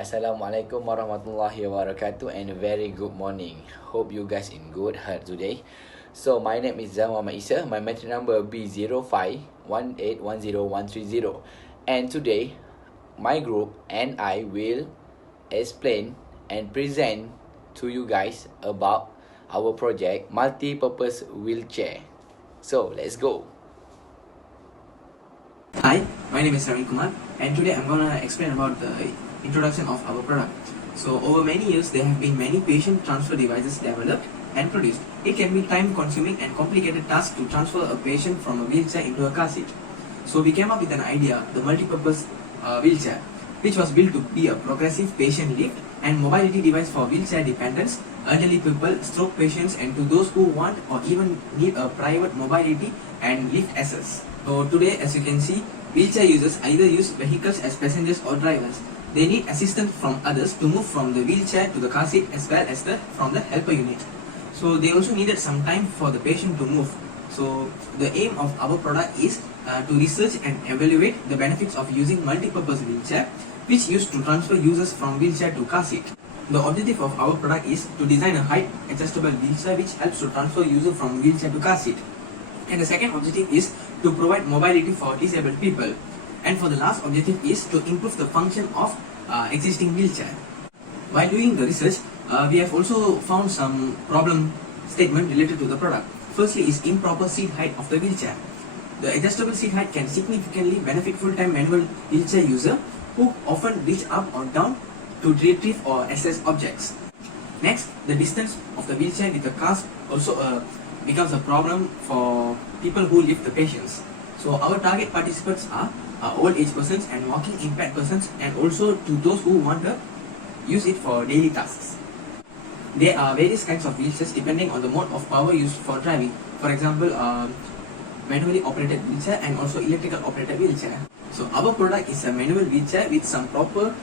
Assalamualaikum warahmatullahi wabarakatuh and a very good morning. Hope you guys in good health today. So my name is Muhammad Isa. My metric number B0518103130. And today, my group and I will explain and present to you guys about our project multi-purpose wheelchair. So let's go. Hi, my name is Ravi Kumar, and today I'm gonna explain about the introduction of our product. So over many years, there have been many patient transfer devices developed and produced. It can be time-consuming and complicated task to transfer a patient from a wheelchair into a car seat. So we came up with an idea, the multi-purpose wheelchair, which was built to be a progressive patient lift and mobility device for wheelchair dependents, elderly people, stroke patients, and to those who want or even need a private mobility and lift access. So today, as you can see, wheelchair users either use vehicles as passengers or drivers. They need assistance from others to move from the wheelchair to the car seat as well as from the helper unit. So they also needed some time for the patient to move. So the aim of our product is to research and evaluate the benefits of using multi-purpose wheelchair, which used to transfer users from wheelchair to car seat. The objective of our product is to design a height adjustable wheelchair which helps to transfer user from wheelchair to car seat. And the second objective is to provide mobility for disabled people. And for the last objective is to improve the function of existing wheelchair. While doing the research, we have also found some problem statement related to the product. Firstly is improper seat height of the wheelchair. The adjustable seat height can significantly benefit full-time manual wheelchair user who often reach up or down to retrieve or access objects. Next, the distance of the wheelchair with the cars also becomes a problem for people who lift the patients. So our target participants are old age persons and walking impaired persons, and also to those who want to use it for daily tasks. There are various kinds of wheelchairs depending on the mode of power used for driving. For example, manually operated wheelchair and also electrical operated wheelchair. So our product is a manual wheelchair with some proper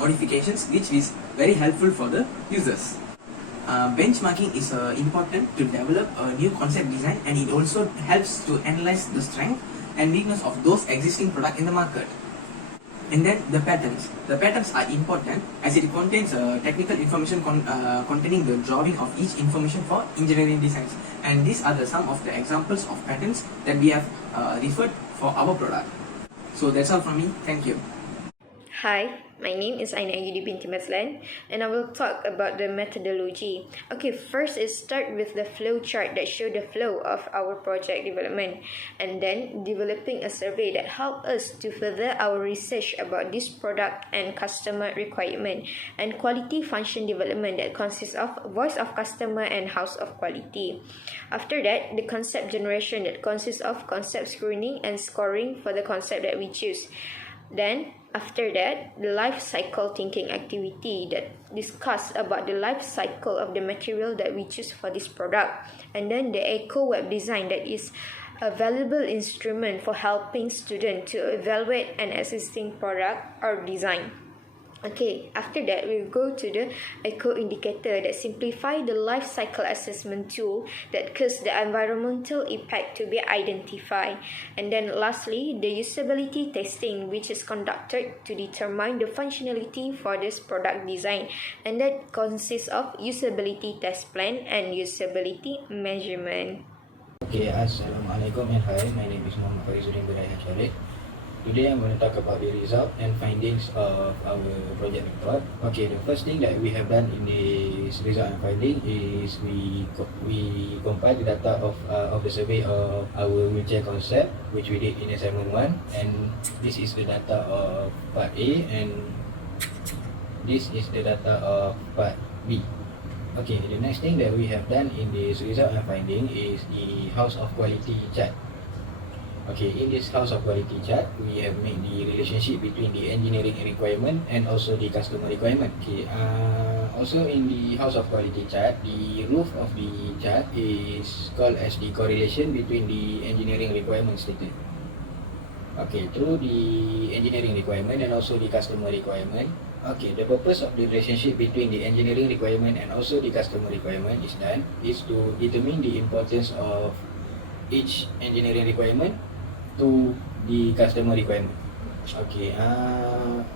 modifications which is very helpful for the users. Benchmarking is important to develop a new concept design, and it also helps to analyze the strength and weakness of those existing products in the market. And then the patents. The patents are important as it contains technical information containing the drawing of each information for engineering designs. And these are some of the examples of patents that we have referred for our product. So that's all from me. Thank you. Hi, my name is Aina Ayudi binti Maslan, and I will talk about the methodology. Okay, first is start with the flow chart that show the flow of our project development, and then developing a survey that help us to further our research about this product and customer requirement, and quality function development that consists of voice of customer and house of quality. After that, the concept generation that consists of concept screening and scoring for the concept that we choose. Then, after that, the life cycle thinking activity that discuss about the life cycle of the material that we choose for this product. And then the eco web design that is a valuable instrument for helping students to evaluate an existing product or design. Okay, after that, we'll go to the eco indicator that simplify the life cycle assessment tool that cause the environmental impact to be identified. And then lastly, the usability testing, which is conducted to determine the functionality for this product design, and that consists of usability test plan and usability measurement. Okay, Assalamualaikum and hi, my name is Muhammad Farizuddin Birayan Sharif. Today I'm going to talk about the result and findings of our project report. Okay, the first thing that we have done in this result and finding is we compiled the data of the survey of our wheelchair concept, which we did in assignment 1, and this is the data of part A and this is the data of part B. Okay, the next thing that we have done in this result and finding is the house of quality chart. Okay, in this house of quality chart, we have made the relationship between the engineering requirement and also the customer requirement. Okay, also in the house of quality chart, the roof of the chart is called as the correlation between the engineering requirement stated. Okay, through the engineering requirement and also the customer requirement. Okay, the purpose of the relationship between the engineering requirement and also the customer requirement is to determine the importance of each engineering requirement to the customer requirement. Okay,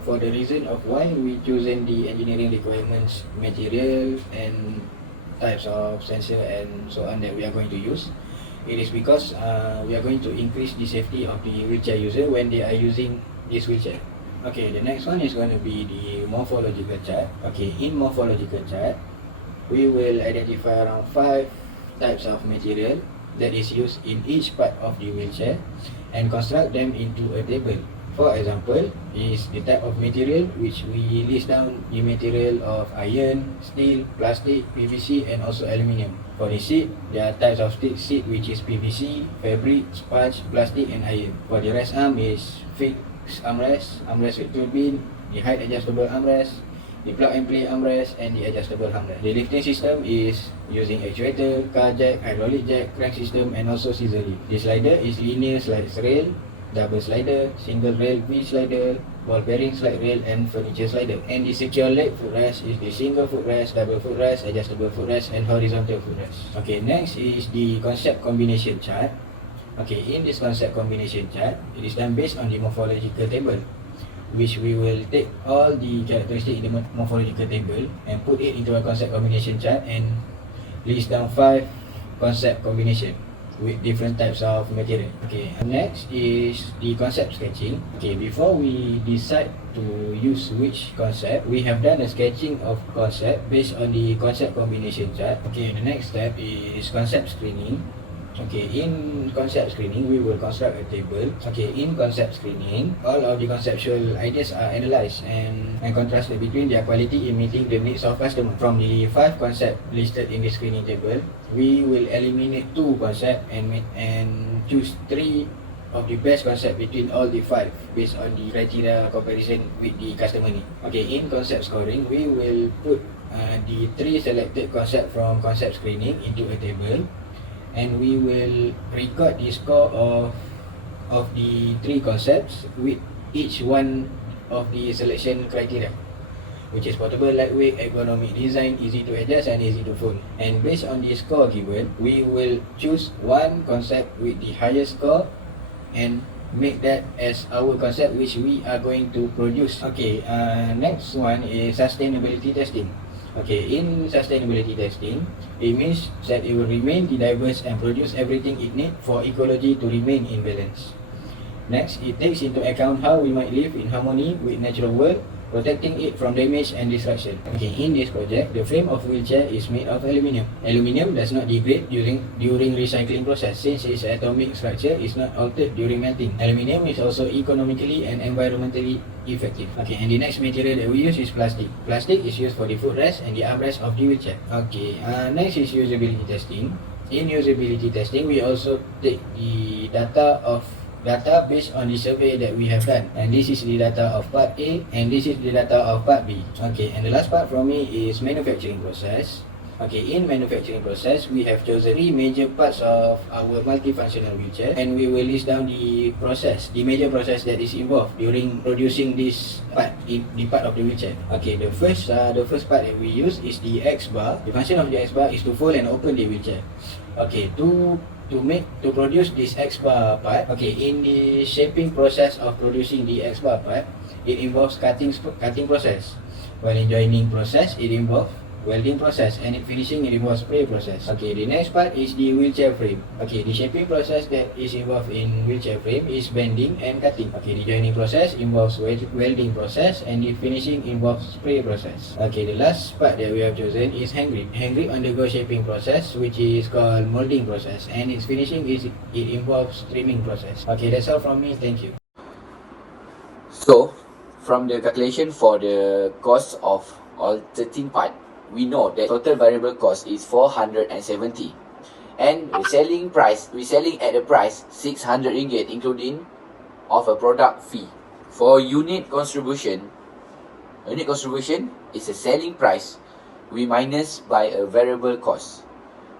for the reason of why we chosen the engineering requirements, material and types of sensor and so on that we are going to use, it is because we are going to increase the safety of the wheelchair user when they are using this wheelchair. Okay, the next one is going to be the morphological chart. Okay, in morphological chart, we will identify around 5 types of material that is used in each part of the wheelchair and construct them into a table. For example, is the type of material which we list down the material of iron, steel, plastic, PVC and also aluminium. For the seat, there are types of seat which is PVC, fabric, sponge, plastic and iron. For the rest arm is fixed armrest, armrest with turbine, the height adjustable armrest, the plug and play armrest and the adjustable armrest. The lifting system is using actuator, car jack, hydraulic jack, crank system and also scissor lift. The slider is linear slide rail, double slider, single rail wheel slider, ball bearing slide rail and furniture slider. And the secure leg footrest is the single footrest, double footrest, adjustable footrest and horizontal footrest. Okay, next is the concept combination chart. Okay, in this concept combination chart, it is done based on the morphological table, which we will take all the characteristics in the morphological table and put it into a concept combination chart and list down 5 concept combination with different types of material. Okay, next is the concept sketching. Okay, before we decide to use which concept, we have done a sketching of concept based on the concept combination chart. Okay, the next step is concept screening. Okay, in concept screening, we will construct a table. Okay, in concept screening, all of the conceptual ideas are analyzed and contrasted between their quality in meeting the needs of customer. From the 5 concepts listed in the screening table, we will eliminate 2 concepts and choose 3 of the best concept between all the 5 based on the criteria comparison with the customer need. Okay, in concept scoring, we will put the 3 selected concept from concept screening into a table. And we will record the score of the 3 concepts with each one of the selection criteria, which is portable, lightweight, ergonomic design, easy to adjust and easy to fold. And based on the score given, we will choose one concept with the highest score and make that as our concept which we are going to produce. Okay, next one is sustainability testing. Okay, in sustainability testing, it means that it will remain diverse and produce everything it needs for ecology to remain in balance. Next, it takes into account how we might live in harmony with natural world, protecting it from damage and destruction. Okay, in this project, the frame of wheelchair is made of aluminium. Aluminium does not degrade during recycling process since its atomic structure is not altered during melting. Aluminium is also economically and environmentally effective. Okay, and the next material that we use is plastic. Plastic is used for the footrest and the armrest of the wheelchair. Okay, next is usability testing. In usability testing, we also take the data based on the survey that we have done, and this is the data of part A and this is the data of part B. Okay, and the last part from me is manufacturing process. Okay, in manufacturing process, we have chosen 3 major parts of our multifunctional wheelchair and we will list down the major process that is involved during producing this part, the part of the wheelchair. Okay, the first part that we use is the X-bar. The function of the X-bar is to fold and open the wheelchair. Okay, to produce this X-bar part, okay, in the shaping process of producing the X-bar part, it involves cutting process. While in joining process, it involves welding process, and in finishing, it involves spray process. Okay, the next part is the wheelchair frame. Okay, the shaping process that is involved in wheelchair frame is bending and cutting. Okay, the joining process involves welding process, and the finishing involves spray process. Okay, the last part that we have chosen is hand grip. Hand grip undergoes shaping process, which is called molding process, and its finishing it involves trimming process. Okay, that's all from me. Thank you. So, from the calculation for the cost of all 13 parts, we know that total variable cost is 470, and we're selling at a price 600 ringgit including of a product fee. For unit contribution is a selling price we minus by a variable cost.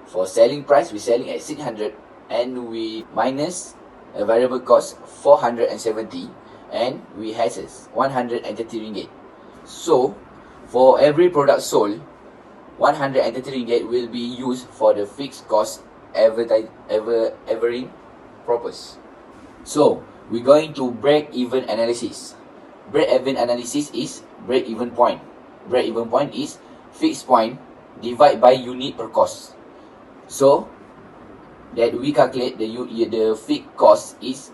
For selling price, we're selling at 600 and we minus a variable cost 470 and we has 130 ringgit. So for every product sold, 130 ringgit will be used for the fixed cost averaging purpose. So we're going to break-even analysis. Break-even analysis is break-even point. Break-even point is fixed point divided by unit per cost. So that we calculate the fixed cost is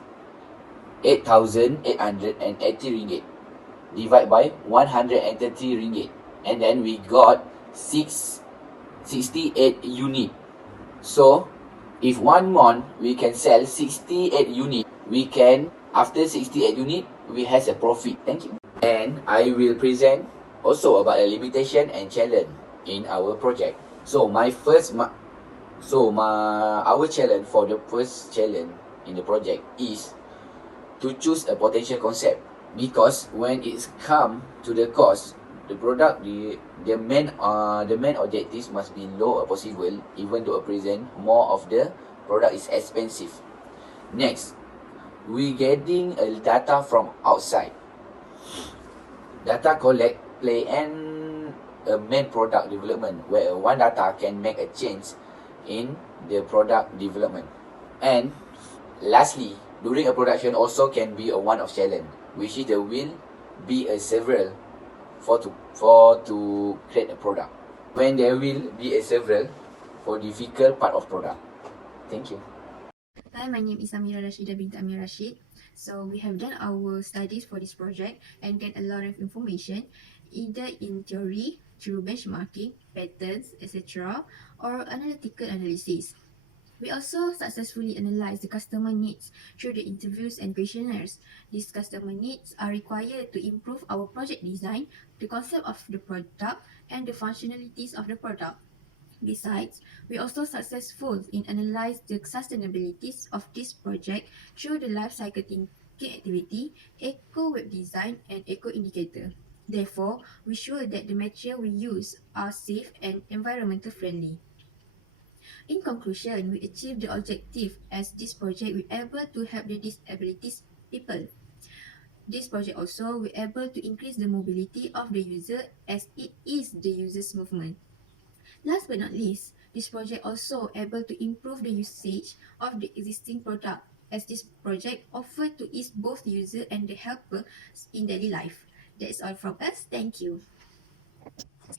8,880 ringgit divided by 130 ringgit, and then we got 68 unit. So if 1 month we can sell 68 unit, we can, after 68 unit, we has a profit. Thank you. And I will present also about the limitation and challenge in our project. So our challenge for the first challenge in the project is to choose a potential concept, because when it's come to the cost, the product, the main objectives must be low as possible, even though present more of the product is expensive. Next, we getting a data from outside. Data collect play and a main product development, where one data can make a change in the product development. And lastly, during a production also can be a one-off challenge, which is there will be a several for to create a product. When there will be a several for difficult part of product. Thank you. Hi, my name is Amira Rashida bint Amir Rashid. So we have done our studies for this project and get a lot of information, either in theory, through benchmarking, patterns, etc., or analytical analysis. We also successfully analyzed the customer needs through the interviews and questionnaires. These customer needs are required to improve our project design, the concept of the product, and the functionalities of the product. Besides, we also successful in analyze the sustainabilities of this project through the life cycle thinking activity, eco web design, and eco indicator. Therefore, we sure that the material we use are safe and environmental friendly. In conclusion, we achieved the objective as this project we able to help the disabilities people. This project also we able to increase the mobility of the user as it is the user's movement. Last but not least, this project also able to improve the usage of the existing product, as this project offer to ease both the user and the helper in daily life. That's all from us. Thank you.